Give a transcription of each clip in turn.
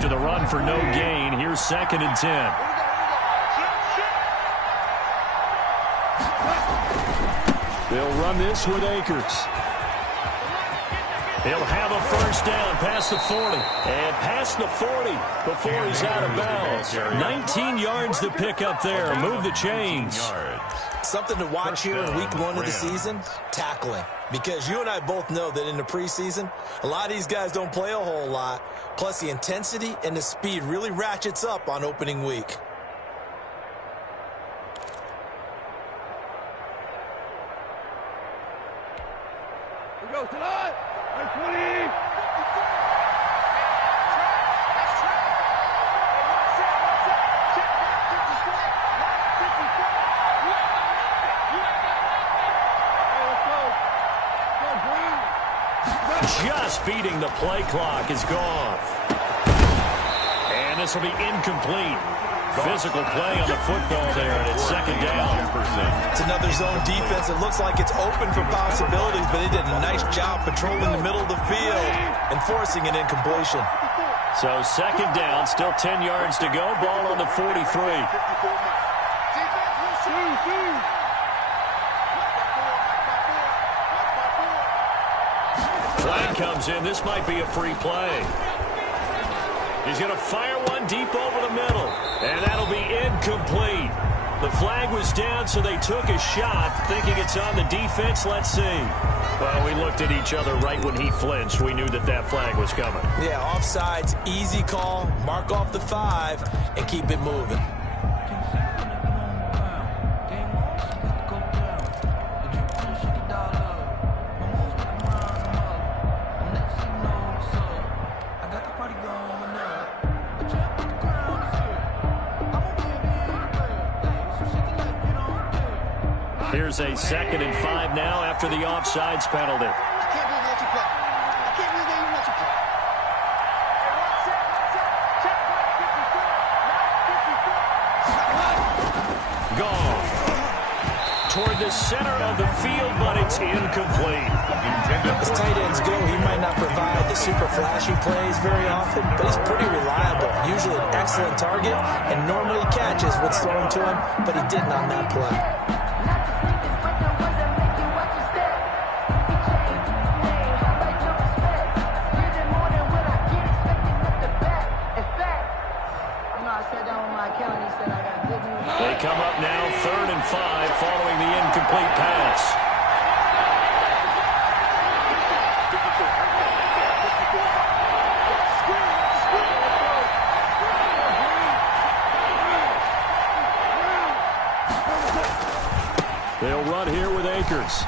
after the run for no gain. Here's 2nd and 10. They'll run this with Akers. He'll have a first down past the 40. And past the 40 before he's out of bounds. 19 yards to pick up there. Move the chains. Something to watch here in week 1 of the season, tackling. Because you and I both know that in the preseason, a lot of these guys don't play a whole lot. Plus the intensity and the speed really ratchets up on opening week. Here we go, tonight. 20. Just beating the play clock is gone. And this will be incomplete. Physical play on the football there, and it's 2nd down. It's another zone defense. It looks like it's open for possibilities, but they did a nice job patrolling the middle of the field and forcing an incompletion. So 2nd down, still 10 yards to go. Ball on the 43. Flag comes in. This might be a free play. He's going to fire one deep over the middle, and that'll be incomplete. The flag was down, so they took a shot, thinking it's on the defense. Let's see. Well, we looked at each other right when he flinched. We knew that that flag was coming. Yeah, offsides, easy call. Mark off the 5 and keep it moving. Here's a 2nd and 5 now after the offsides penalty. Gone. Toward the center of the field, but it's incomplete. As tight ends go, he might not provide the super flashy plays very often, but he's pretty reliable. Usually an excellent target and normally catches what's thrown to him, but he didn't on that play. They come up now, 3rd and 5, following the incomplete pass. They'll run here with Akers.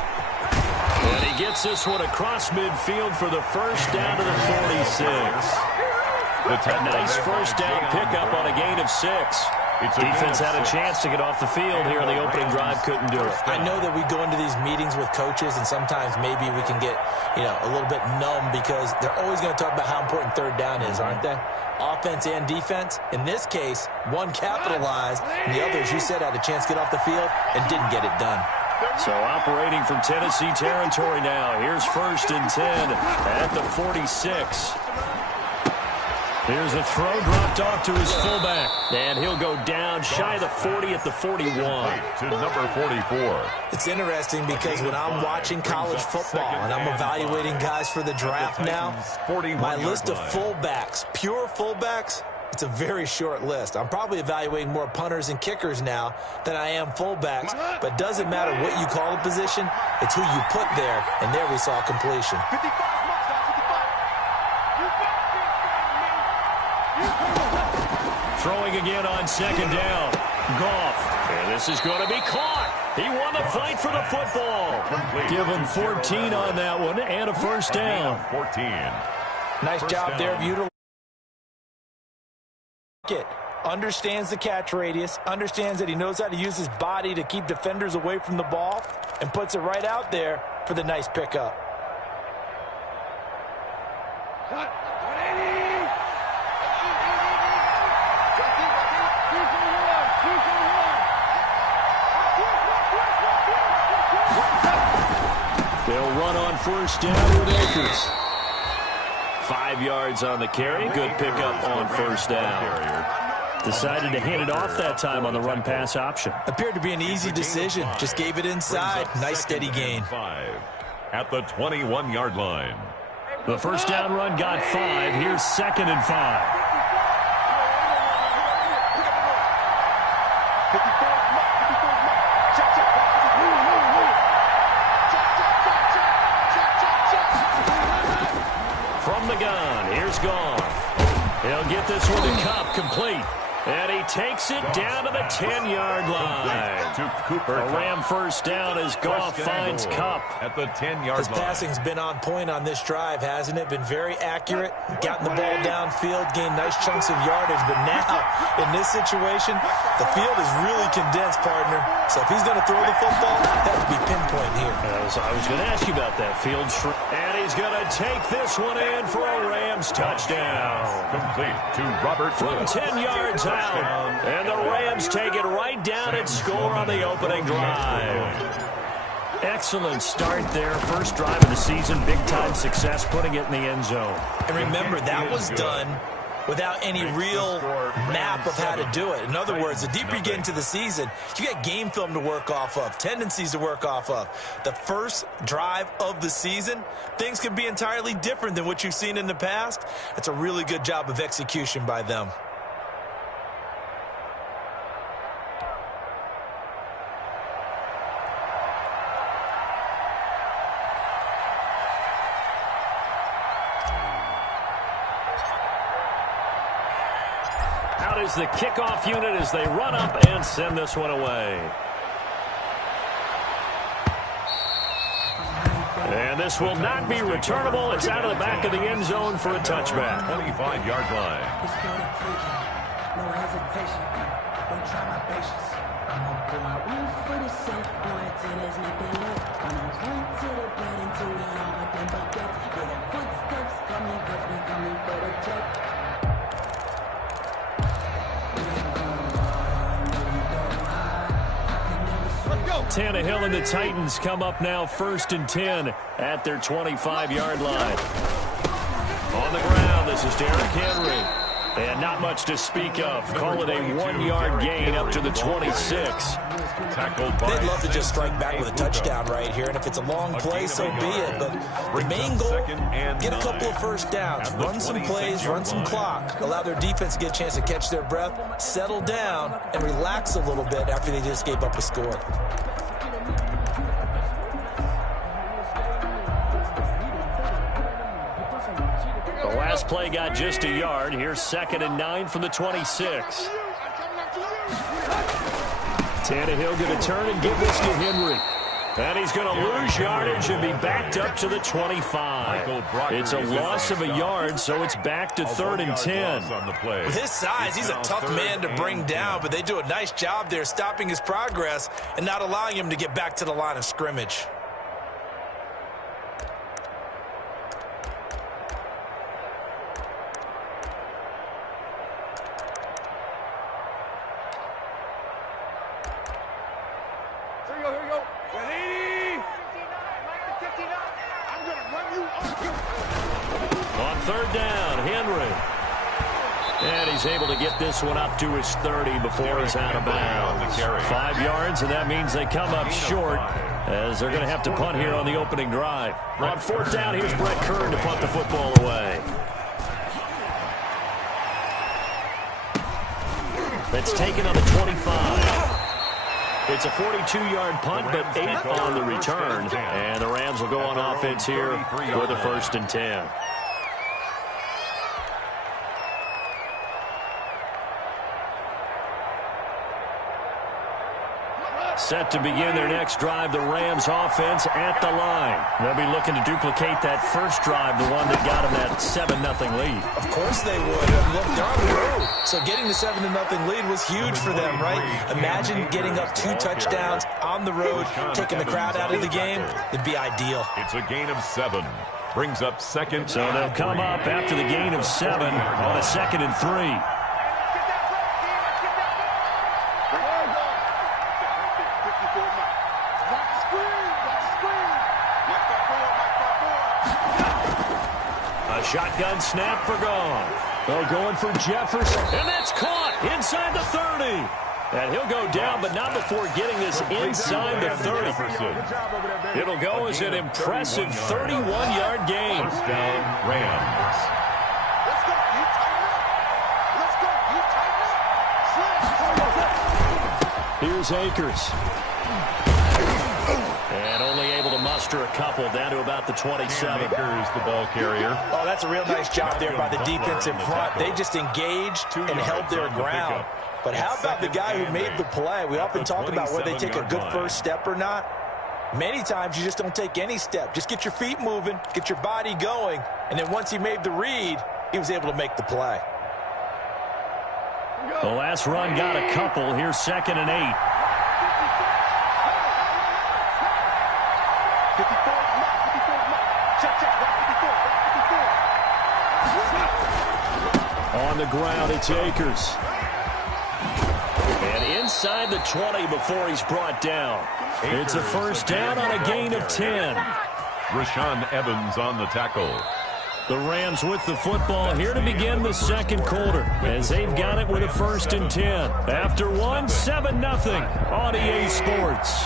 And he gets this one across midfield for the first down to the 46. A nice first down pickup on a gain of 6. Defense had a chance to get off the field here on the opening drive, couldn't do it. I know that we go into these meetings with coaches, and sometimes maybe we can get, a little bit numb because they're always going to talk about how important 3rd down is, aren't they? Offense and defense. In this case, one capitalized, and the other, as you said, had a chance to get off the field and didn't get it done. So operating from Tennessee territory now. Here's 1st and 10 at the 46. Here's a throw dropped off to his fullback. And he'll go down shy of the 40 at the 41. To number 44. It's interesting because when I'm watching college football and I'm evaluating guys for the draft now, my list of fullbacks, pure fullbacks, it's a very short list. I'm probably evaluating more punters and kickers now than I am fullbacks. But it doesn't matter what you call the position, it's who you put there. And there we saw completion. Throwing again on 2nd down. Goff. And this is going to be caught. He won the fight for the football. Give him 14 on that one and a first down. 14. Nice job there of utilizing it. Understands the catch radius, understands that he knows how to use his body to keep defenders away from the ball, and puts it right out there for the nice pickup. They'll run on first down with Akers. 5 yards on the carry. Good pickup on first down. Decided to hand it off that time on the run-pass option. Appeared to be an easy decision. Just gave it inside. Nice steady gain. 5 at the 21-yard line. The first down run got 5. Here's 2nd and 5. From the gun, here's Goff. He'll get this one to Cup, complete. And he takes it down to the 10-yard line. A Ram first down as Goff finds Cup. At the 10-yard line. His passing's been on point on this drive, hasn't it? Been very accurate. Gotten the ball downfield, gained nice chunks of yardage. But now, in this situation, the field is really condensed, partner. So if he's going to throw the football, that would be pinpoint here. I was going to ask you about that field. And he's going to take this one in for a Rams touchdown. Complete to Robert from 10 yards out. And the Rams take it right down and score on the opening drive. Excellent start there. First drive of the season. Big-time success putting it in the end zone. And remember, that was done without any real map of how to do it. In other words, the deeper you get into the season, you got game film to work off of, tendencies to work off of. The first drive of the season, things can be entirely different than what you've seen in the past. That's a really good job of execution by them. Is the kickoff unit as they run up and send this one away. And this will not be returnable. It's out of the back of the end zone for a touchback. 25-yard line. No hesitation. Don't try my patience. I'm a boy. One for the safe boy till there's nothing left. I'm a run to the bed until we all of them buckets. Yeah, the footsteps coming cause we coming for the check. Tannehill and the Titans come up now 1st and 10 at their 25-yard line. On the ground, this is Derrick Henry. And not much to speak of. Call it a 1-yard gain up to the 26. They'd love to just strike back with a touchdown right here, and if it's a long play, so be it. But the main goal, get a couple of first downs, run some plays, run some clock, allow their defense to get a chance to catch their breath, settle down, and relax a little bit after they just gave up a score. Last play got just a yard. Here's 2nd and 9 from the 26. Tannehill going to turn and give this to Henry. And he's going to lose yardage and be backed up to the 25. It's a loss of a yard, so it's back to 3rd and 10. With his size, he's a tough man to bring down, but they do a nice job there stopping his progress and not allowing him to get back to the line of scrimmage. Able to get this one up to his 30 before he's out of bounds. 5 yards, and that means they come up short as they're going to have to punt here on the opening drive. On 4th down, here's Brett Kern to punt the football away. That's taken on the 25. It's a 42-yard punt, but 8 on the return. And the Rams will go on offense here with a 1st and 10. Set to begin their next drive, the Rams offense at the line. They'll be looking to duplicate that first drive, the one that got them that 7-0 lead. Of course they would. Look, they're on the road. So getting the 7-0 lead was huge for them, right? Imagine getting up 2 touchdowns on the road, taking the crowd out of the game. It'd be ideal. It's a gain of 7. Brings up 2nd. So they'll come up after the gain of 7 on a 2nd and 3. A shotgun snap for Goff. They're going for Jefferson. And that's caught inside the 30. And he'll go down, but not before getting this inside the 30. It'll go as an impressive 31-yard gain. First down, Rams. Let's go. You tighten up. Let's go. You tighten up. Here's Akers. And only able to muster a couple down to about the 27. Akers, the ball carrier. Oh, that's a real nice job there by the defense in front. They just engaged and held their ground. But how about the guy who made the play? We often talk about whether they take a good first step or not. Many times you just don't take any step. Just get your feet moving, get your body going, and then once he made the read, he was able to make the play. The last run got a couple. Here's 2nd and 8. 54, check, right 54. On the ground, it's Akers. And inside the 20 before he's brought down. It's a first down on a gain of 10. Rashaan Evans on the tackle. The Rams with the football here to begin the second quarter as they've got it with a 1st and 10. After one, 7-0 on EA Sports.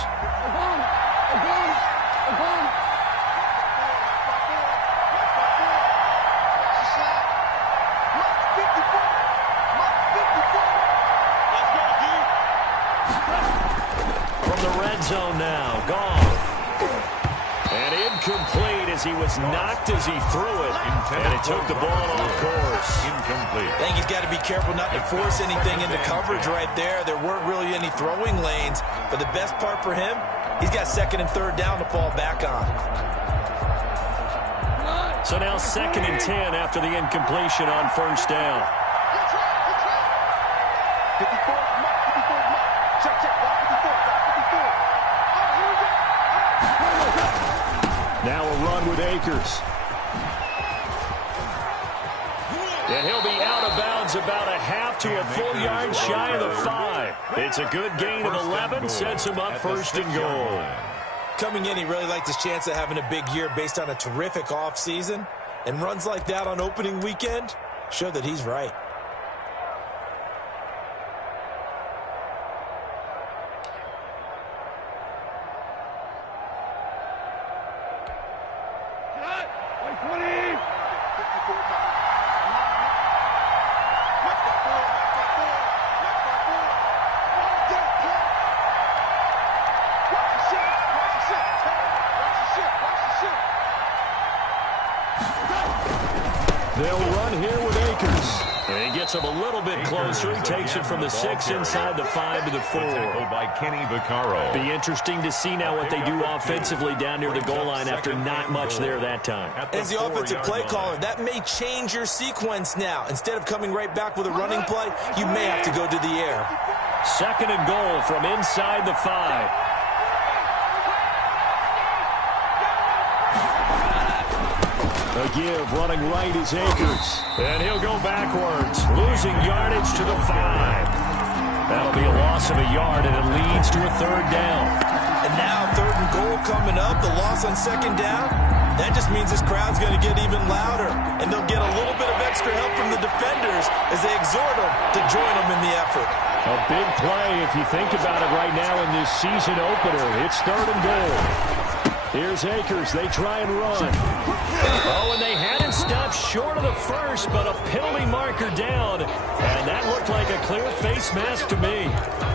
Zone now, Goff. And incomplete as he was knocked as he threw it. And it took the ball off course. Incomplete. I think he's got to be careful not to force anything into coverage right there. There weren't really any throwing lanes. But the best part for him, he's got 2nd and 3rd down to fall back on. So now 2nd and 10 after the incompletion on first down. 54, check, right 54. Now a run with Akers. And he'll be out of bounds about a half to a full yard shy of the 5. It's a good gain of 11, sets him up 1st and goal. Coming in, he really liked his chance of having a big year based on a terrific offseason. And runs like that on opening weekend show that he's right. They'll run here with Akers. And he gets him a little bit closer. He takes it from the 6 inside the 5 to the 4. By Kenny Vaccaro. Be interesting to see now what they do offensively down near the goal line after not much there that time. As the offensive play caller, that may change your sequence now. Instead of coming right back with a running play, you may have to go to the air. 2nd and goal from inside the 5. A give, running right is Akers. And he'll go backwards, losing yardage to the 5. That'll be a loss of a yard, and it leads to a 3rd down. And now 3rd and goal coming up, the loss on 2nd down. That just means this crowd's going to get even louder, and they'll get a little bit of extra help from the defenders as they exhort them to join them in the effort. A big play if you think about it right now in this season opener. It's 3rd and goal. Here's Akers. They try and run. Oh, and they had it stopped short of the 1st, but a penalty marker down. And that looked like a clear face mask to me.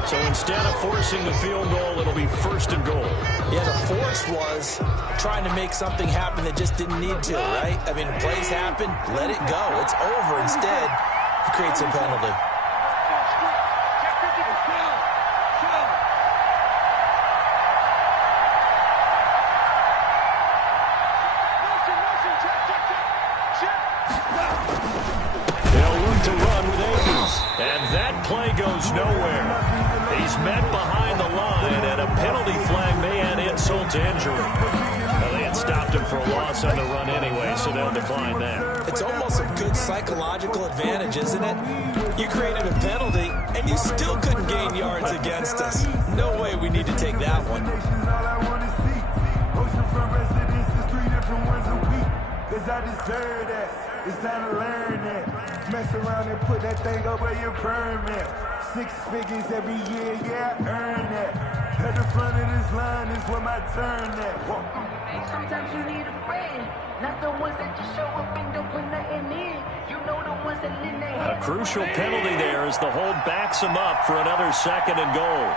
So instead of forcing the field goal, it'll be 1st and goal. Yeah, the force was trying to make something happen that just didn't need to, right? I mean, plays happen, let it go. It's over. Instead, he creates a penalty. Play goes nowhere. He's met behind the line, and a penalty flag may add insult to injury. Well, they had stopped him for a loss on the run anyway, so they'll decline that. It's almost a good psychological advantage, isn't it? You created a penalty, and you still couldn't gain yards against us. No way we need to take that one. cause I deserve that. It's time to learn that. Mess around and put that thing up where your permit. 6 figures every year, yeah, I earn that. At the front of this line is where my turn at. Sometimes you need a friend, not the ones that just show up and don't put nothing in. You know the ones that in their head. A crucial penalty there as the hold backs him up for another 2nd and goal.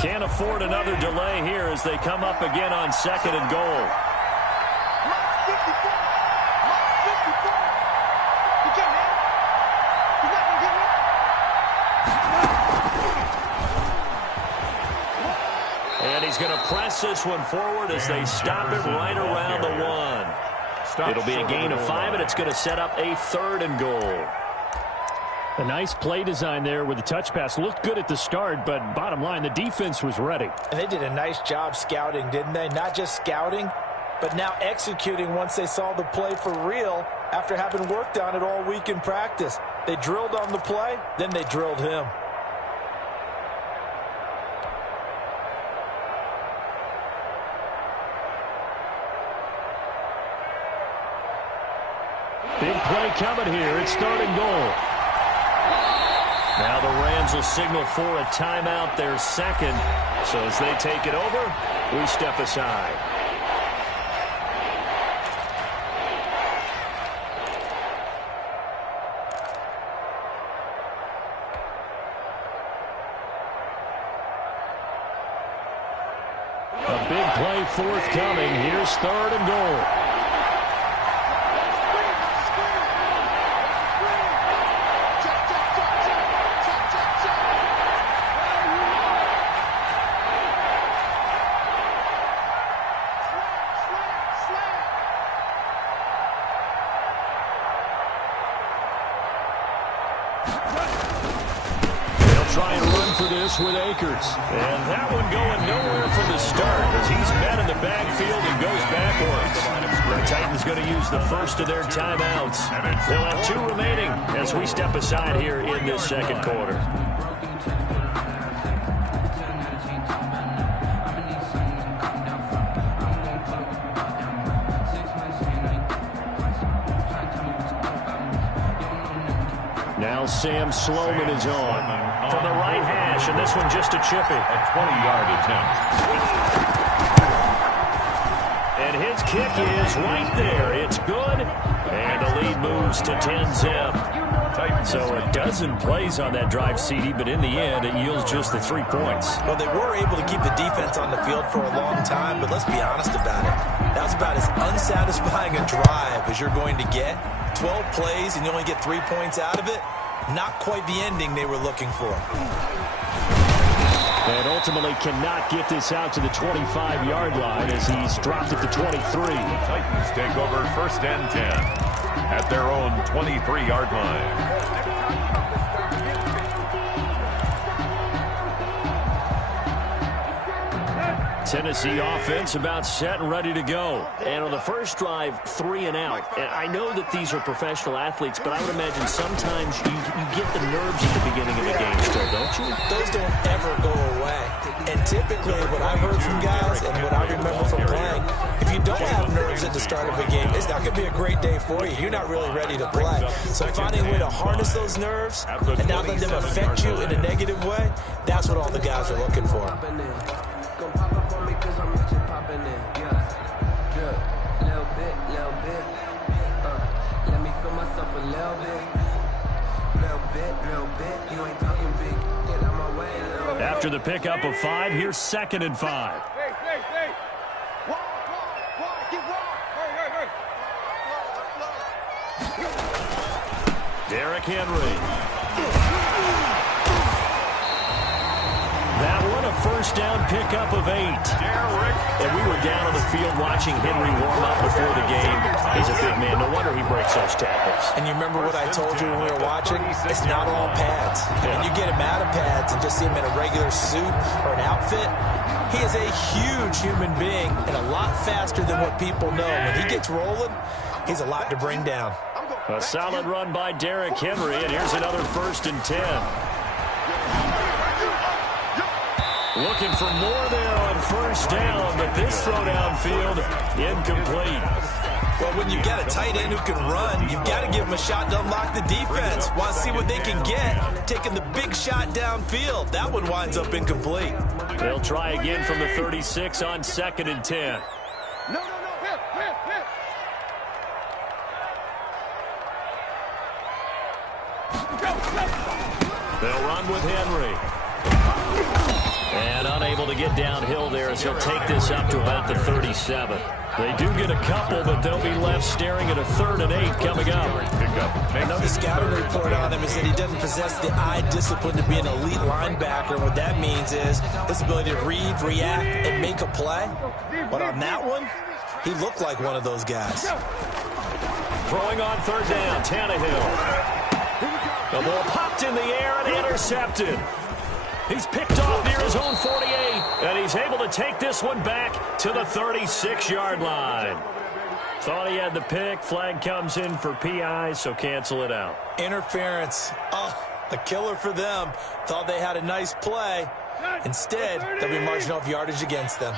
Can't afford another delay here as they come up again on 2nd and goal. And he's going to press this one forward as they stop it right around the 1. It'll be a gain of 5, and it's going to set up a 3rd and goal. A nice play design there with the touch pass. Looked good at the start, but bottom line, the defense was ready. And they did a nice job scouting, didn't they? Not just scouting, but now executing once they saw the play for real after having worked on it all week in practice. They drilled on the play, then they drilled him. Big play coming here. It's 3rd and goal. Now the Rams will signal for a timeout, their 2nd. So as they take it over, we step aside. A big play forthcoming. Here's 3rd and goal. Try and run for this with Akers. And that one going nowhere from the start as he's met in the backfield and goes backwards. The Titans going to use the first of their timeouts. They'll have 2 remaining as we step aside here in this 2nd quarter. Now Sam Sloman is on from the right hash, and this one just a chippy. A 20-yard attempt. And his kick is right there. It's good, and the lead moves to 10-zip. So a dozen plays on that drive, CD, but in the end, it yields just the 3 points. Well, they were able to keep the defense on the field for a long time, but let's be honest about it. That was about as unsatisfying a drive as you're going to get. 12 plays, and you only get 3 points out of it. Not quite the ending they were looking for. And ultimately cannot get this out to the 25-yard line as he's dropped it to 23. Titans take over 1st and 10 at their own 23-yard line. Tennessee offense about set and ready to go. And on the first drive, 3 and out. And I know that these are professional athletes, but I would imagine sometimes you get the nerves at the beginning of the game still, don't you? Those don't ever go away. And typically what I've heard from guys and what I remember from playing, if you don't have nerves at the start of a game, it's not going to be a great day for you. You're not really ready to play. So finding a way to harness those nerves and not let them affect you in a negative way, that's what all the guys are looking for. After the pickup of 5, here's 2nd and 5. Derrick Henry. That one a first down pickup of 8. And we were down on the field watching Henry warm up before the game. He's a big man. No wonder he breaks those tackles. And you remember what I told you when we were watching? It's not all pads. When you get him out of pads and just see him in a regular suit or an outfit, he is a huge human being and a lot faster than what people know. When he gets rolling, he's a lot to bring down. A solid run by Derrick Henry, and here's another 1st and 10. Looking for more there on 1st down, but this throw downfield incomplete. Well, when you get a tight end who can run, you've got to give him a shot to unlock the defense. Want to see what they can get. Taking the big shot downfield. That one winds up incomplete. They'll try again from the 36 on 2nd and 10. No. They'll run with Henry. And unable to get downhill there as he'll take this up to about the 37. They do get a couple, but they'll be left staring at a 3rd and 8 coming up. Another scouting report on him is that he doesn't possess the eye discipline to be an elite linebacker. What that means is his ability to read, react, and make a play. But on that one, he looked like one of those guys. Throwing on 3rd down, Tannehill. The ball popped in the air and intercepted. He's picked off near his own 48, and he's able to take this one back to the 36-yard line. Thought he had the pick. Flag comes in for PI, so cancel it out. Interference. Oh, a killer for them. Thought they had a nice play. Instead, they'll be marching off yardage against them.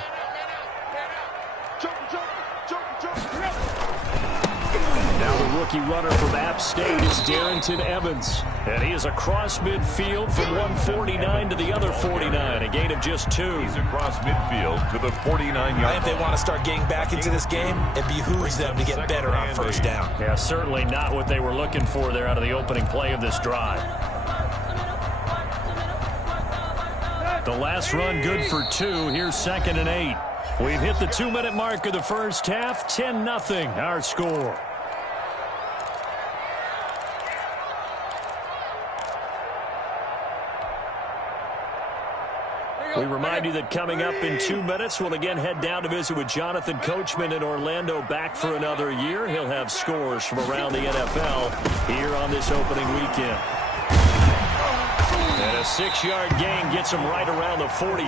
Now the rookie runner from App State is Darrington Evans. And he is across midfield from 149 to the other 49, a gain of just 2. He's across midfield to the 49-yard. If they want to start getting back into this game, it behooves them to get better on 1st down. Yeah, certainly not what they were looking for there out of the opening play of this drive. The last run good for 2. Here's 2nd and 8. We've hit the 2-minute mark of the first half. 10-0 our score. We remind you that coming up in 2 minutes, we'll again head down to visit with Jonathan Coachman in Orlando, back for another year. He'll have scores from around the NFL here on this opening weekend. And a 6-yard gain gets him right around the 43.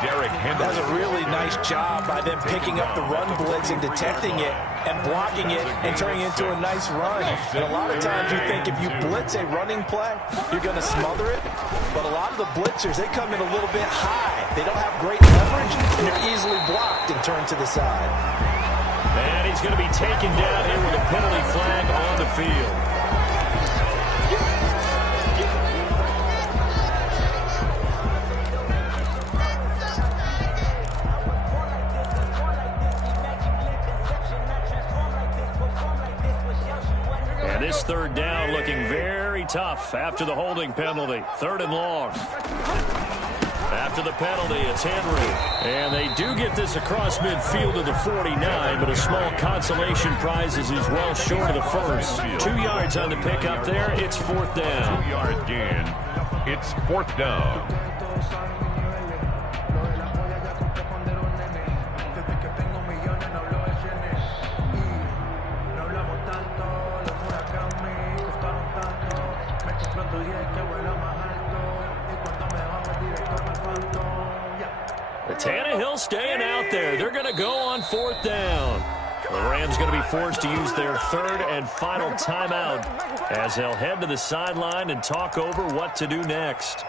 Derrick Henry. That's a really nice job by them picking up the run blitz and detecting it and blocking it and turning it into a nice run. And a lot of times you think if you blitz a running play, you're going to smother it. But a lot of the blitzers, they come in a little bit high. They don't have great leverage, and they're easily blocked and turned to the side. And he's going to be taken down here with a penalty flag on the field. This 3rd down looking very tough after the holding penalty. 3rd and long. After the penalty, it's Henry. And they do get this across midfield to the 49, but a small consolation prize is he's well short of the first. 2 yards on the pickup there. It's 4th down. 2-yard gain. It's 4th down. Tannehill staying out there. They're going to go on 4th down. The Rams going to be forced to use their 3rd and final timeout as they'll head to the sideline and talk over what to do next.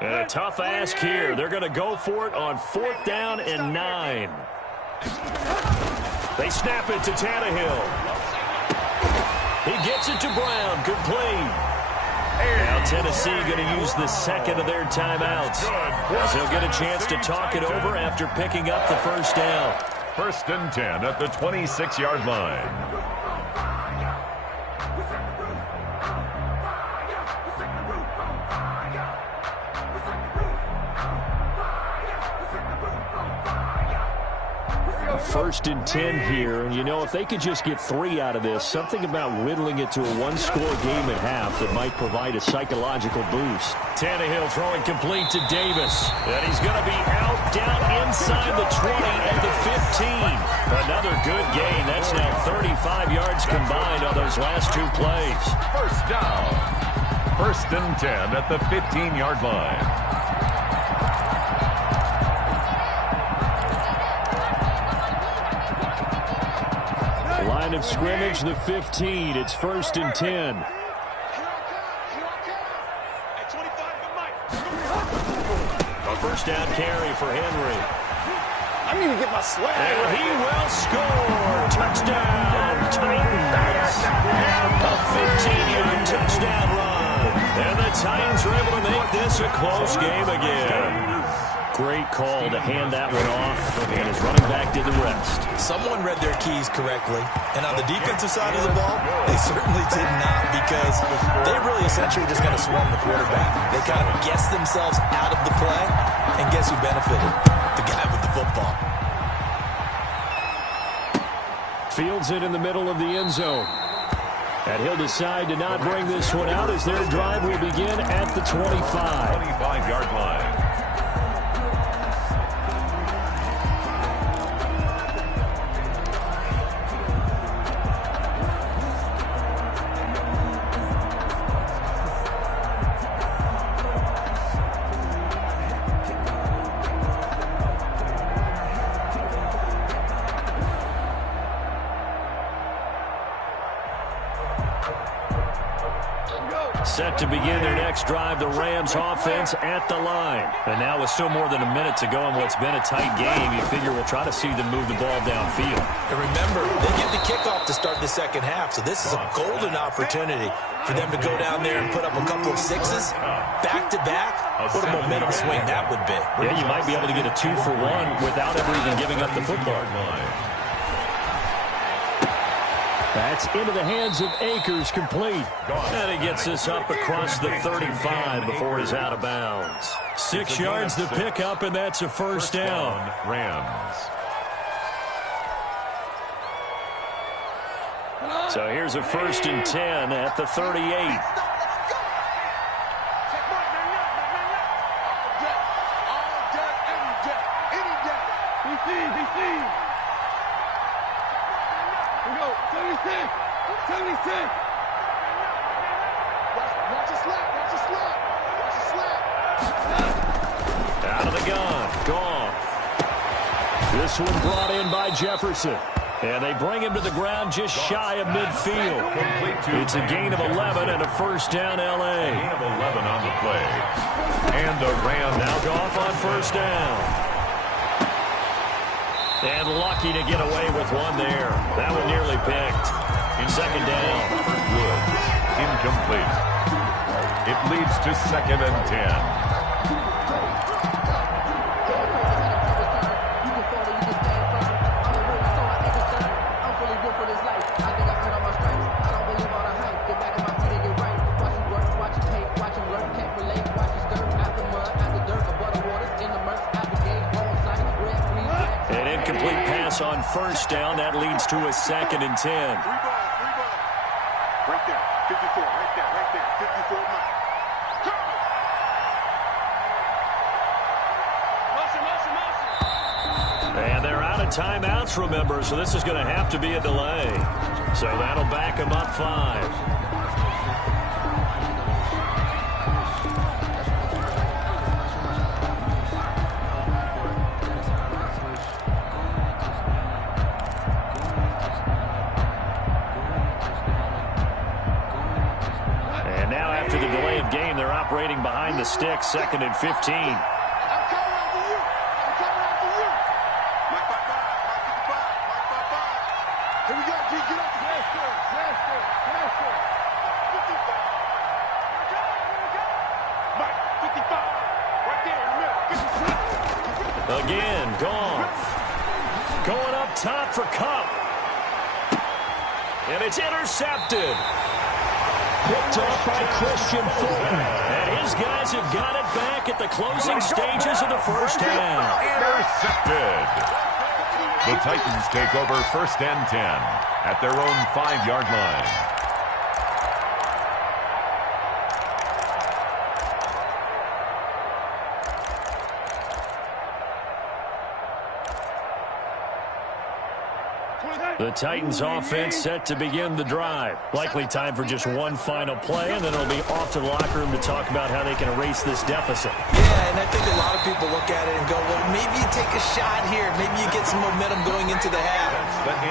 And a tough ask here. They're going to go for it on 4th down and 9. They snap it to Tannehill. He gets it to Brown. Complete. Now Tennessee going to use the 2nd of their timeouts, as they'll get a chance to talk it over after picking up the 1st down. 1st and 10 at the 26-yard line. First and 10 here, and you know, if they could just get 3 out of this, something about whittling it to a one-score game at half that might provide a psychological boost. Tannehill throwing complete to Davis, and he's going to be out down inside the 20 and the 15. Another good gain. That's now 35 yards combined on those last 2 plays. First down. First and 10 at the 15-yard line. Line of scrimmage, the 15. It's first and 10. A first down carry for Henry. I need to get my swag. And he will score. Touchdown, Titans. A 15-yard touchdown run. And the Titans are able to make this a close game again. Great call to hand that one off, and his running back did the rest. Someone read their keys correctly, and on the defensive side of the ball, they certainly did not, because they really essentially just kind of swarmed the quarterback. They kind of guessed themselves out of the play, and guess who benefited? The guy with the football. Fields it in the middle of the end zone. And he'll decide to not bring this one out as their drive will begin at the 25. 25-yard line. Set to begin their next drive, the Rams offense at the line. And now with still more than a minute to go in what's been a tight game, you figure we'll try to see them move the ball downfield. And remember, they get the kickoff to start the second half, so this is a golden opportunity for them to go down there and put up a couple of sixes back-to-back. What a momentum swing that would be. Yeah, you might be able to get a 2-for-1 without ever even giving up the football. That's into the hands of Akers, complete. And he gets this up across the 35 before he's out of bounds. 6 yards the pickup, and that's a first down. Rams. So here's a first and 10 at the 38. Out of the gun, Goff. This one brought in by Jefferson. And they bring him to the ground just shy of midfield. It's a gain of 11 and a first down, L.A. Gain of 11 on the play. And the Rams now Goff on first down. And lucky to get away with one there. That one nearly picked. Second down. Woods. Incomplete. It leads to second and 10. An incomplete pass on first down. That leads to a second and 10. Right there, 54, right there, 54 miles. And they're out of timeouts, remember, so this is going to have to be a delay. So that'll back them up 5. And now after the delay of game, they're operating behind the stick, second and 15. Again, Goff. Going up top for Cup. And it's intercepted. Picked up by Christian Fulton. And his guys have got it back at the closing stages of the first half. Intercepted. The Titans take over 1st and 10 at their own 5-yard line. The Titans offense set to begin the drive. Likely time for just one final play, and then it'll be off to the locker room to talk about how they can erase this deficit. Yeah, and I think a lot of people look at it and go, well, maybe you take a shot here. Maybe you get some momentum going into the half.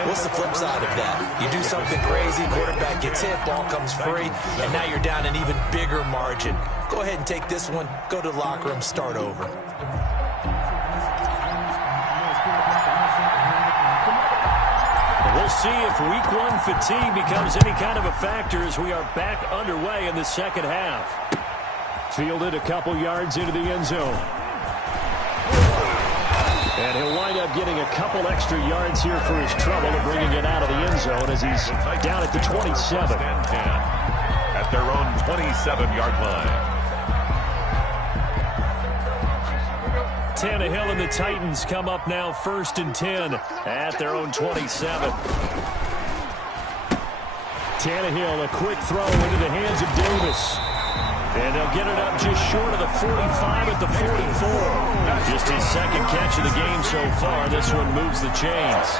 What's the flip side of that? You do something crazy, quarterback gets hit, ball comes free, and now you're down an even bigger margin. Go ahead and take this one, go to the locker room, start over. We'll see if Week 1 fatigue becomes any kind of a factor as we are back underway in the second half. Fielded a couple yards into the end zone. And he'll wind up getting a couple extra yards here for his trouble and bringing it out of the end zone as he's down at the 27. At their own 27-yard line. Tannehill and the Titans come up now 1st and 10 at their own 27. Tannehill, a quick throw into the hands of Davis. And they'll get it up just short of the 45 at the 44. Just his second catch of the game so far. This one moves the chains.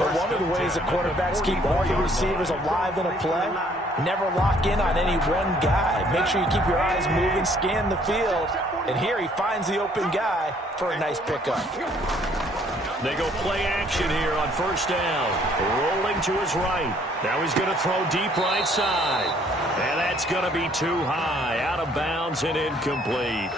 But one of the ways the quarterbacks keep all the receivers alive in a play, never lock in on any one guy. Make sure you keep your eyes moving, scan the field. And here he finds the open guy for a nice pickup. They go play action here on 1st down. Rolling to his right. Now he's going to throw deep right side. And that's going to be too high. Out of bounds and incomplete.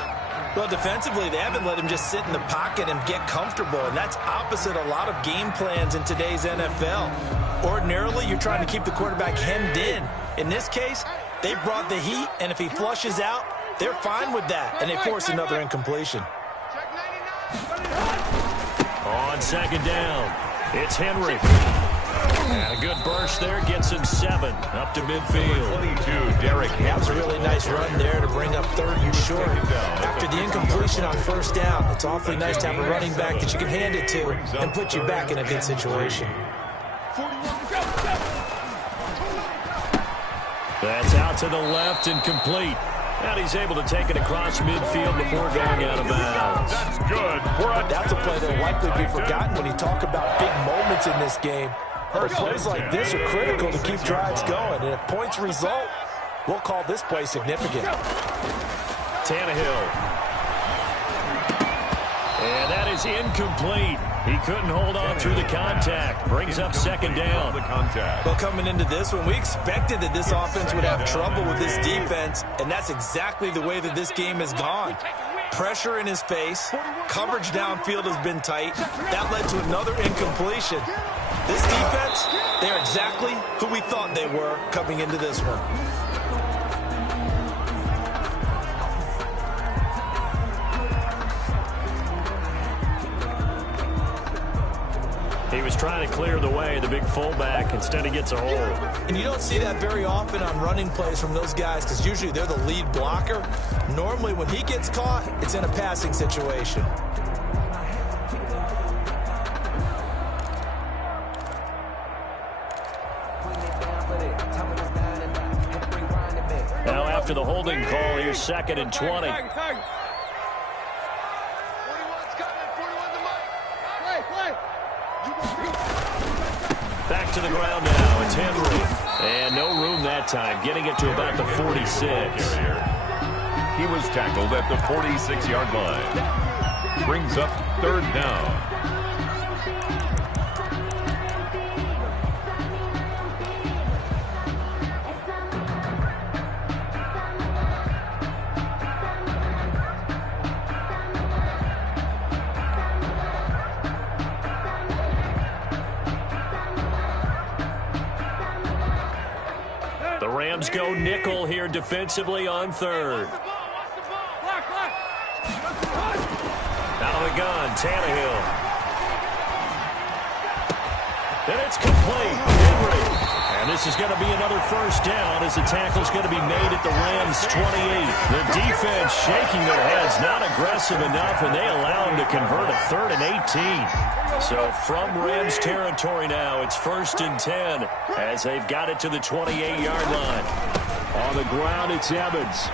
Well, defensively, they haven't let him just sit in the pocket and get comfortable. And that's opposite a lot of game plans in today's NFL. Ordinarily, you're trying to keep the quarterback hemmed in. In this case, they brought the heat, and if he flushes out, they're fine with that, and they force another incompletion. On 2nd down, it's Henry. And a good burst there gets him 7 up to midfield. 22, Derek. That was a really nice run there to bring up 3rd and short. After the incompletion on 1st down, it's awfully nice to have a running back that you can hand it to and put you back in a good situation. That's out to the left and complete. And he's able to take it across midfield before going out of bounds. That's good. That's a play that will likely be forgotten when you talk about big moments in this game. But plays like this are critical to keep drives going. And if points result, we'll call this play significant. Tannehill. And that is incomplete. He couldn't hold on through the contact. Brings up 2nd down. Well, coming into this one, we expected that this offense would have trouble with this defense, and that's exactly the way that this game has gone. Pressure in his face. Coverage downfield has been tight. That led to another incompletion. This defense, they're exactly who we thought they were coming into this one. He was trying to clear the way, the big fullback. Instead, he gets a hold. And you don't see that very often on running plays from those guys because usually they're the lead blocker. Normally, when he gets caught, it's in a passing situation. Now, after the holding call, here's 2nd and 20. Back to the ground now. It's Henry. And no room that time. Getting it to about the 46. He was tackled at the 46-yard line. Brings up 3rd down. The Rams go nickel here defensively on 3rd. Out of the gun, Tannehill. And it's complete. Henry. And this is going to be another first down as the tackle's going to be made at the Rams' 28. The defense shaking their heads, not aggressive enough, and they allow them to convert a 3rd and 18. So from Rams territory now, it's 1st and 10 as they've got it to the 28-yard line. On the ground, it's Evans.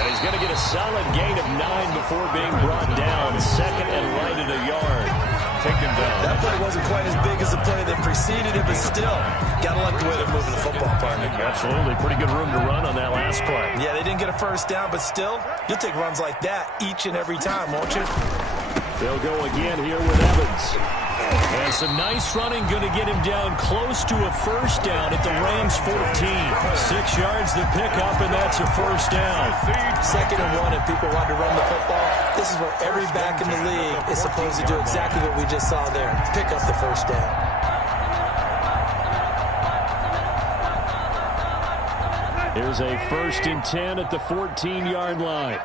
And he's going to get a solid gain of 9 before being brought down. 2nd and right at a yard. Taken down. That play wasn't quite as big as the play that preceded it, but still, got to like the way they're moving the football, partner. Absolutely. Pretty good room to run on that last play. Yeah, they didn't get a first down, but still, you'll take runs like that each and every time, won't you? They'll go again here with Evans. And some nice running, going to get him down close to a first down at the Rams' 14. 6 yards the pickup, and that's a first down. 2nd and 1, and people want to run the football. This is where every back in the league is supposed to do exactly what we just saw there. Pick up the first down. Here's a 1st and 10 at the 14-yard line.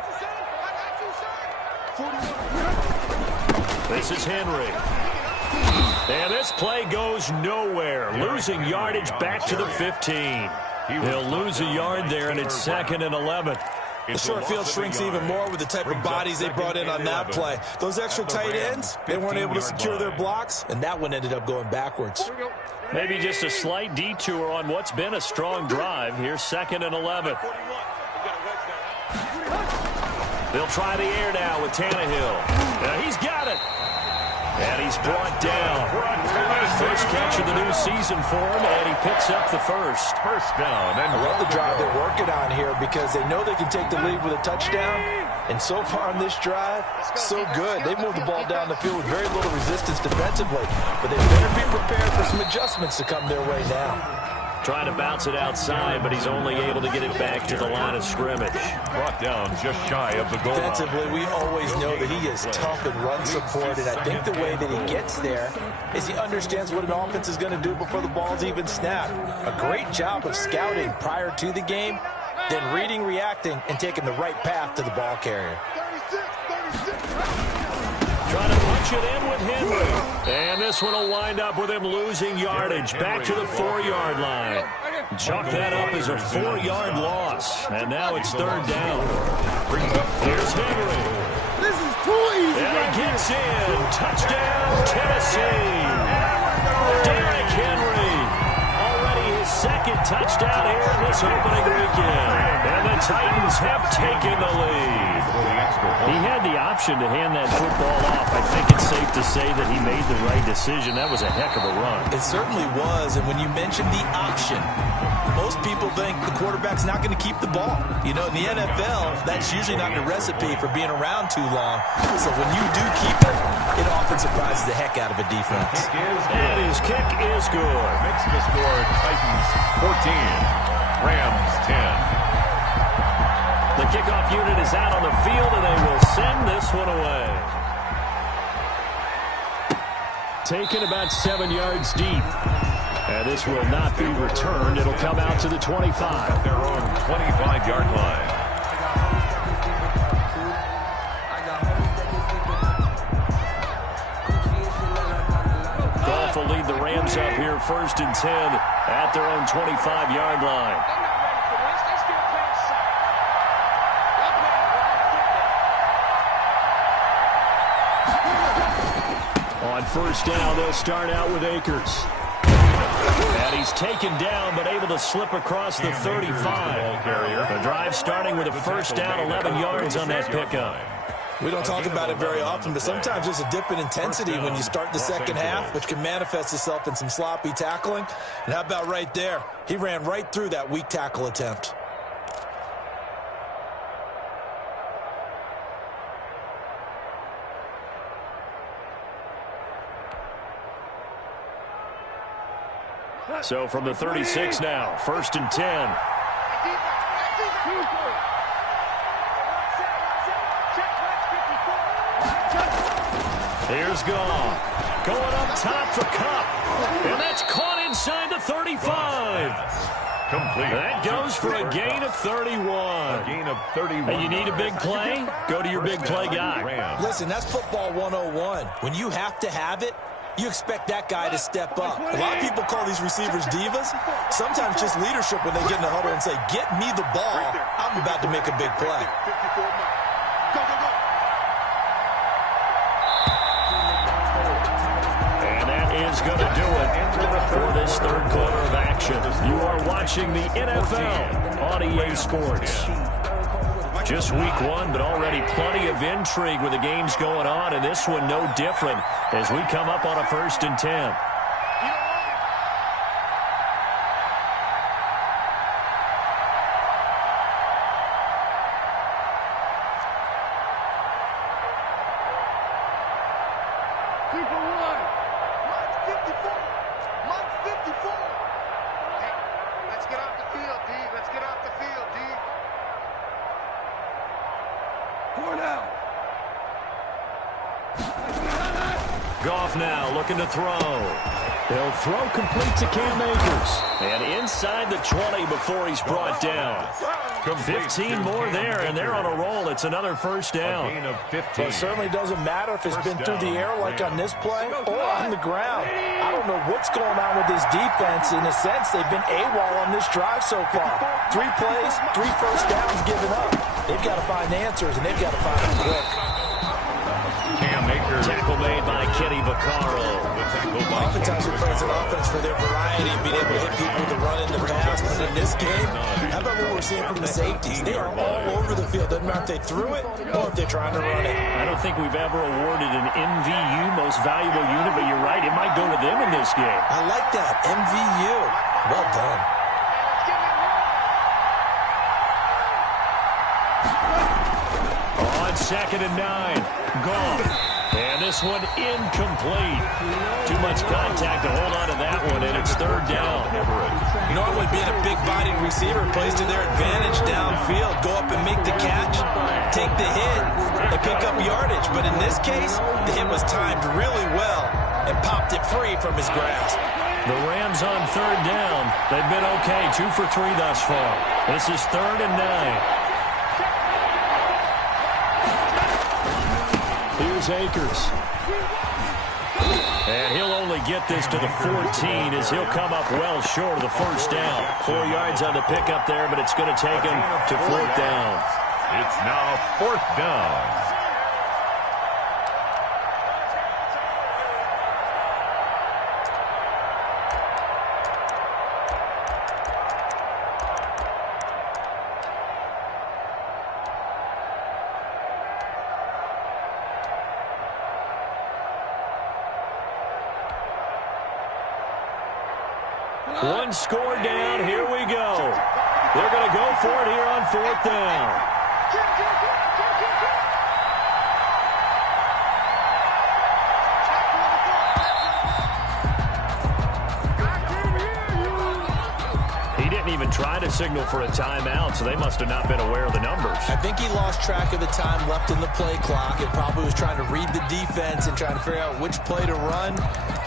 This is Henry. And this play goes nowhere. Losing yardage back to the 15. He'll lose a yard there, and it's 2nd and 11. The short field shrinks even more with the type of bodies they brought in on that play. Those extra tight ends, they weren't able to secure their blocks, and that one ended up going backwards. Maybe just a slight detour on what's been a strong drive. Here's 2nd and 11. They'll try the air now with Tannehill. Now he's got it. And he's brought down. First catch of the new season for him, and he picks up the first. First down. And I love the drive they're working on here because they know they can take the lead with a touchdown. And so far on this drive, so good. They moved the ball down the field with very little resistance defensively. But they better be prepared for some adjustments to come their way now. Trying to bounce it outside, but he's only able to get it back to the line of scrimmage. Brought down just shy of the goal line. Defensively, we always know that he is tough in run support, and I think the way that he gets there is he understands what an offense is going to do before the ball's even snapped. A great job of scouting prior to the game, then reading, reacting, and taking the right path to the ball carrier. Trying to punch it in with Henry. And this one will wind up with him losing yardage back to the 4-yard line. Chalk that up as a 4-yard loss. And now it's 3rd down. Here's Henry. This is too easy. And he gets in. Touchdown, Tennessee. Derrick Henry. Already his 2nd touchdown here in this opening weekend. And the Titans have taken the lead. He had the option to hand that football off. I think it's safe to say that he made the right decision. That was a heck of a run. It certainly was, and when you mentioned the option, most people think the quarterback's not going to keep the ball. You know, in the NFL, that's usually not the recipe for being around too long. So when you do keep it, it often surprises the heck out of a defense. And his kick is good. Makes the score Titans 14, Rams 10. The kickoff unit is out on the field, and they will send this one away. Taken about 7 yards deep. And this will not be returned. It'll come out to the 25. Their own 25-yard line. Goff will lead the Rams up here 1st and 10 at their own 25-yard line. On 1st down, they'll start out with Akers. And he's taken down, but able to slip across the 35. The drive starting with a 1st down, 11 yards on that pickup. We don't talk about it very often, but sometimes there's a dip in intensity when you start the second half, which can manifest itself in some sloppy tackling. And how about right there? He ran right through that weak tackle attempt. So from the 36 now, 1st and 10. Here's Goff. Going up top for Cup. And that's caught inside the 35. Complete. That goes for a gain of 31. A gain of 31. And you need a big play? Go to your big play guy. Listen, that's football 101. When you have to have it, You expect that guy to step up. A lot of people call these receivers divas. Sometimes just leadership when they get in the huddle and say, get me the ball. I'm about to make a big play. And that is going to do it for this third quarter of action. You are watching the NFL on EA Sports. Just week one, but already plenty of intrigue with the games going on, and this one no different as we come up on a 1st and 10. Goff now looking to throw. He'll throw complete to Cam Akers. And inside the 20 before he's brought down. 15 more there, and they're on a roll. It's another first down. Well, it certainly doesn't matter if it's been through the air like on this play or on the ground. I don't know what's going on with this defense. In a sense, they've been AWOL on this drive so far. 3 plays, 3 first downs given up. They've got to find answers, and they've got to find them quick. Cam Akers. Tackle made by Kenny Vaccaro. Oftentimes we play as an offense for their variety, being able to hit people with the run in the pass. But in this game, how about what we're seeing from the safeties? They are all over the field. Doesn't matter if they threw it or if they're trying to run it. I don't think we've ever awarded an MVU, most valuable unit, but you're right, it might go to them in this game. I like that, MVU. Well done. On 2nd and 9, gone. And this one incomplete. Too much contact to hold on to that one, and it's 3rd down. Normally being a big-bodied receiver plays to their advantage downfield. Go up and make the catch, take the hit, and pick up yardage. But in this case, the hit was timed really well and popped it free from his grasp. The Rams on 3rd down. They've been okay, 2 for 3 thus far. This is 3rd and 9. Here's Akers. And he'll only get this to the 14 as he'll come up well short of the first down. 4 yards on the pickup there, but it's going to take him to 4th down. It's now 4th down. One score down. Here we go. They're going to go for it here on 4th down. He didn't even try to signal for a timeout, so they must have not been aware of the numbers. I think he lost track of the time left in the play clock and probably was trying to read the defense and trying to figure out which play to run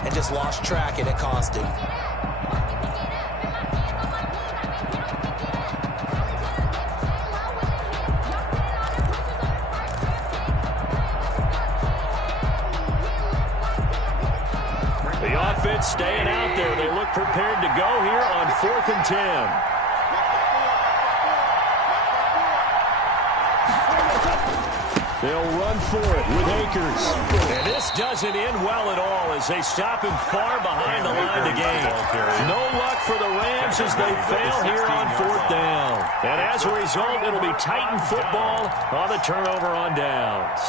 and just lost track, and it cost him. Staying out there. They look prepared to go here on 4th and 10. They'll run for it with Akers. And this doesn't end well at all as they stop him far behind the line to gain. No luck for the Rams as they fail here on 4th down. And as a result, it'll be Titan football on the turnover on downs.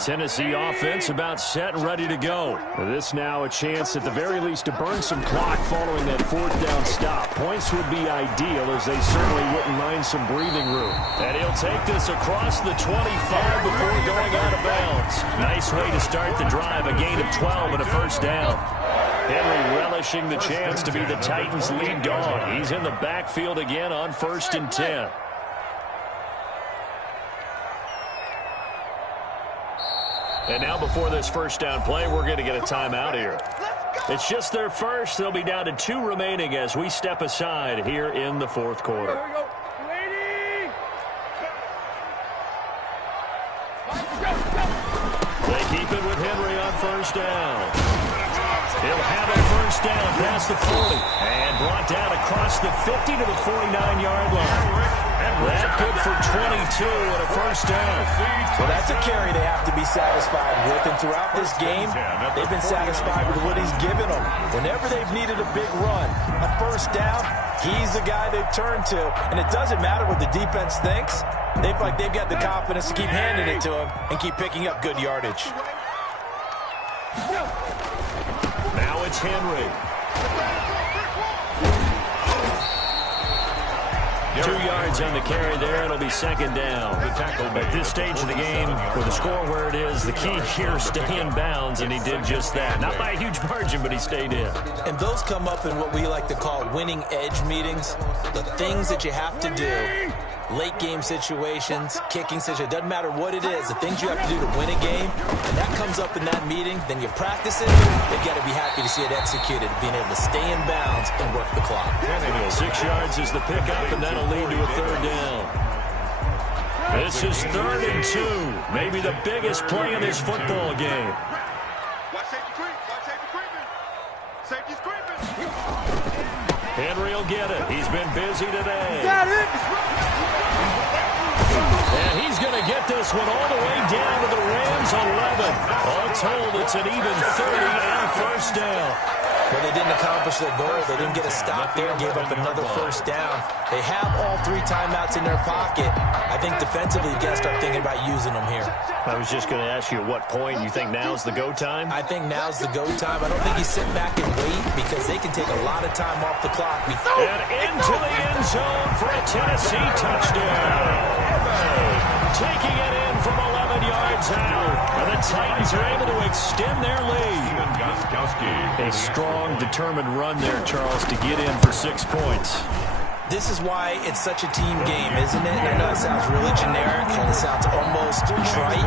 Tennessee offense about set and ready to go. This now a chance at the very least to burn some clock following that 4th down stop. Points would be ideal as they certainly wouldn't mind some breathing room. And he'll take this across the 25 before going out of bounds. Nice way to start the drive, a gain of 12 and a first down. Henry relishing the chance to be the Titans' lead dog. He's in the backfield again on 1st and 10. And now before this first down play, we're going to get a timeout here. It's just their first. They'll be down to 2 remaining as we step aside here in the 4th quarter. first down. He'll have a first down past the 40 and brought down across the 50 to the 49-yard line. That good for 22 and a first down. Well, that's a carry they have to be satisfied with. And throughout this game, they've been satisfied with what he's given them. Whenever they've needed a big run, a first down, he's the guy they've turned to. And it doesn't matter what the defense thinks. They've got the confidence to keep handing it to him and keep picking up good yardage. Now it's Henry. 2 yards on the carry there. It'll be second down. At this stage of the game, with the score where it is, the key here is stay in bounds, and he did just that. Not by a huge margin, but he stayed in. And those come up in what we like to call winning edge meetings. The things that you have to do, late game situations, kicking situations, doesn't matter what it is, the things you have to do to win a game, and that comes up in that meeting, then you practice it, they've got to be happy to see it executed, being able to stay in bounds and work the clock. 6 yards is the pickup, and that'll lead to a third down. This is 3rd and 2, maybe the biggest play in this football game. Watch safety creep. Watch safety creeping. Safety's creeping. Henry will get it. He's been busy today. Is that it? And he's going to get this one all the way down to the Rams 11. All told, it's an even 30 and a first down. Well, they didn't accomplish their goal. They didn't get a stop there, gave up another first down. They have all 3 timeouts in their pocket. I think defensively, you've got to start thinking about using them here. I was just going to ask you at what point you think now's the go time? I think now's the go time. I don't think you sit back and wait because they can take a lot of time off the clock. And into the end zone for a Tennessee touchdown. Taking it in from 11 yards out. And the Titans are able to extend their lead. A strong, determined run there, Charles, to get in for 6 points. This is why it's such a team game, isn't it? I know it sounds really generic and it sounds almost trite,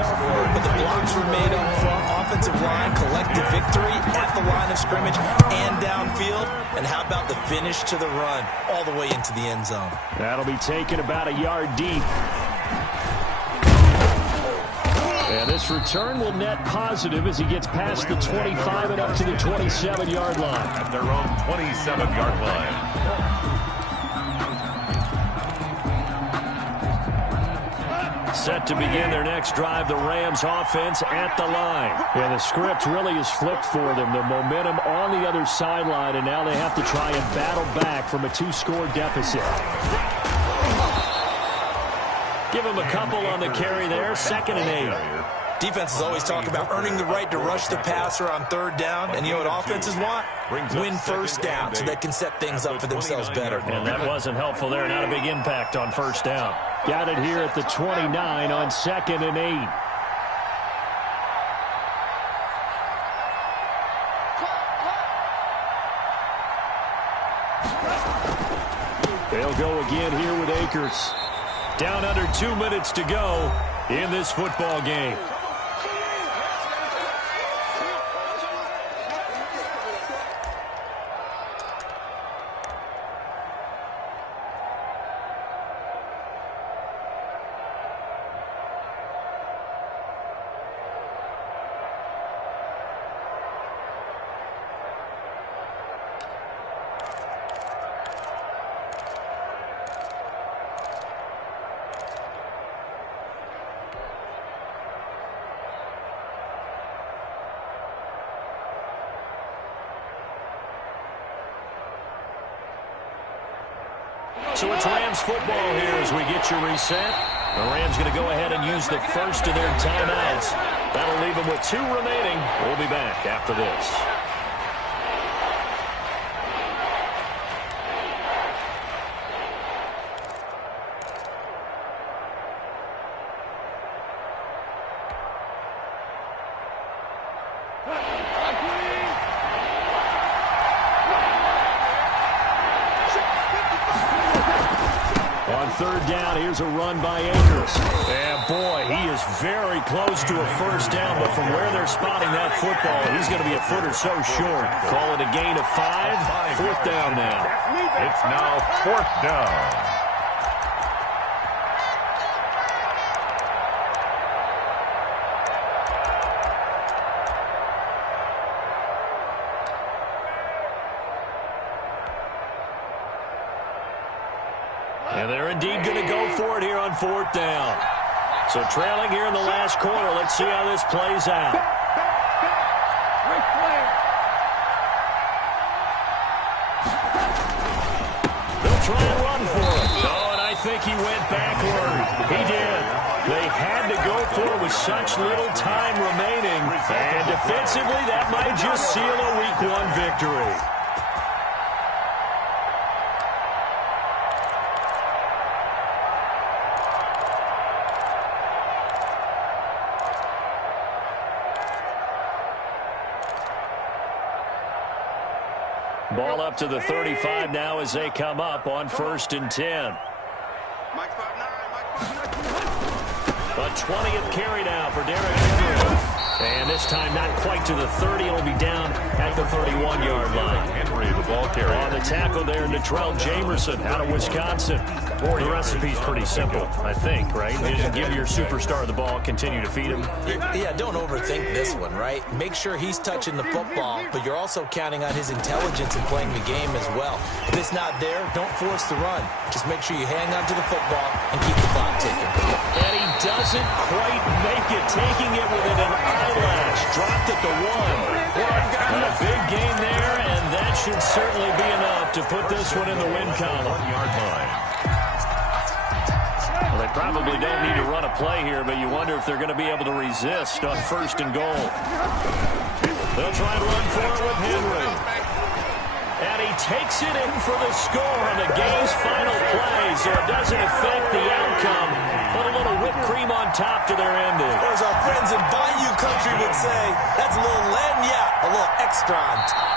but the blocks were made up front, offensive line, collective victory at the line of scrimmage and downfield. And how about the finish to the run all the way into the end zone? That'll be taken about a yard deep. And this return will net positive as he gets past the 25 and up to the 27-yard line. At their own 27-yard line. Set to begin their next drive, the Rams offense at the line. And the script really is flipped for them. The momentum on the other sideline, and now they have to try and battle back from a 2-score deficit. Give them a couple on the carry there, 2nd and 8. Defenses always talk about earning the right to rush the passer on 3rd down. And you know what offenses want? Win first down so they can set things up for themselves better. And that wasn't helpful there. Not a big impact on first down. Got it here at the 29 on 2nd and 8. They'll go again here with Akers. Down under 2 minutes to go in this football game. So it's Rams football here as we get you reset. The Rams going to go ahead and use the first of their timeouts. That'll leave them with 2 remaining. We'll be back after this. On 3rd down, here's a run by Akers. And boy, he is very close to a first down, but from where they're spotting that football, he's going to be a foot or so short. Call it a gain of 5. 4th down now. It's now 4th down. And they're indeed going to go for it here on 4th down. So trailing here in the last quarter. Let's see how this plays out. They'll try and run for it. Oh, and I think he went backward. He did. They had to go for it with such little time remaining. And defensively, that might just seal a Week 1 victory. Ball up to the 35 now as they come up on 1st and 10. A 20th carry now for Derrick Henry. And this time not quite to the 30. It'll be down at the 31-yard line. Henry, the ball carrier. On the tackle there, Natrell Jamerson out of Wisconsin. The recipe's pretty simple, I think, right? You just give your superstar the ball, continue to feed him. Yeah, don't overthink this one, right? Make sure he's touching the football, but you're also counting on his intelligence in playing the game as well. If it's not there, don't force the run. Just make sure you hang on to the football and keep the clock ticking. And he doesn't quite make it, taking it within an eyelash. Dropped at the 1. And a big gain there, and that should certainly be enough to put this one in the win column. 1-yard line. Well, they probably don't need to run a play here, but you wonder if they're going to be able to resist on 1st and goal. They'll try and run for it with Henry. And he takes it in for the score on the game's final play, so it doesn't affect the outcome. Put a little whipped cream on top to their ending. Or as our friends in Bayou Country would say, that's a little lagniappe, a little extra on top.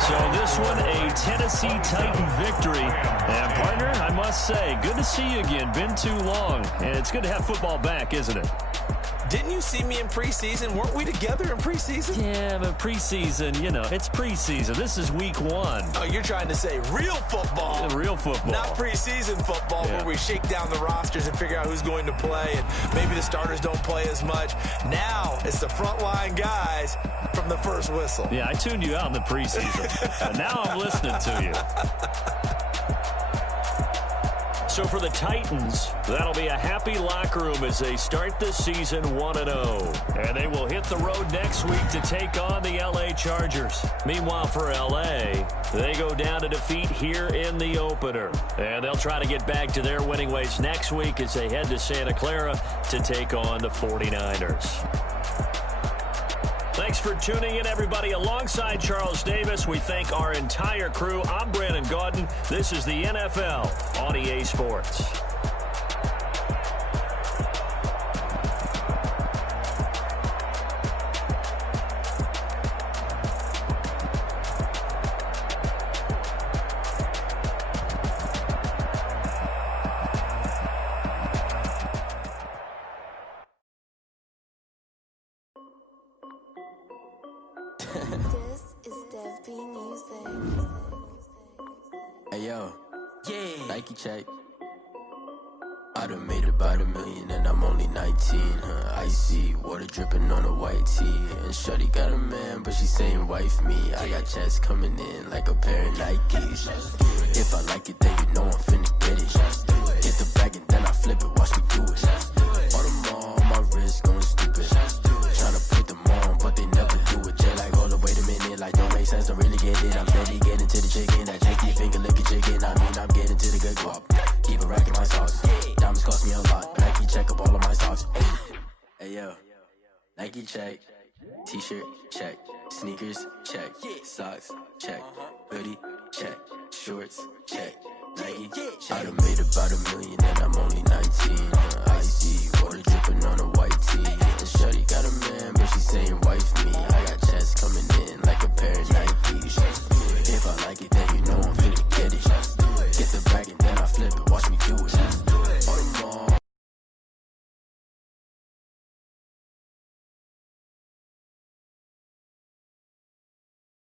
So this one, a Tennessee Titan victory. And, partner, I must say, good to see you again. Been too long. And it's good to have football back, isn't it? Didn't you see me in preseason? Weren't we together in preseason? Yeah, but preseason, you know, it's preseason. This is Week 1. Oh, you're trying to say real football. Real football. Not preseason football where we shake down the rosters and figure out who's going to play, and maybe the starters don't play as much. Now it's the frontline guys from the first whistle. Yeah, I tuned you out in the preseason. But now I'm listening to you. So for the Titans, that'll be a happy locker room as they start the season 1-0. And they will hit the road next week to take on the LA Chargers. Meanwhile, for LA, they go down to defeat here in the opener. And they'll try to get back to their winning ways next week as they head to Santa Clara to take on the 49ers. Thanks for tuning in, everybody. Alongside Charles Davis, we thank our entire crew. I'm Brandon Gaudin. This is the NFL on EA Sports. Nike check. I done made about $1 million and I'm only 19. Icy water dripping on a white tee. And shorty got a man, but she saying wife me. I got checks coming in like a pair of Nikes. If I like it, then you know I'm finna get it. Get the bag and then I flip it, watch me do it. All on my wrist going stupid. Tryna put them on, but they never do it. Jay like, hold up, wait a minute, like don't make sense, don't really get it. I'm steady getting to the chicken, that check finger licking chicken. I mean, I'm getting to the good guap. Keep a rack in my socks. Diamonds cost me a lot. Nike check up all of my socks. Hey yo, Nike check. T-shirt check. Sneakers check. Socks check. Hoodie check. Shorts check. Nike check. I done made about $1 million and I'm only 19. Icy water dripping on a white tee. And shorty got a man, but she saying wife me. I got checks coming in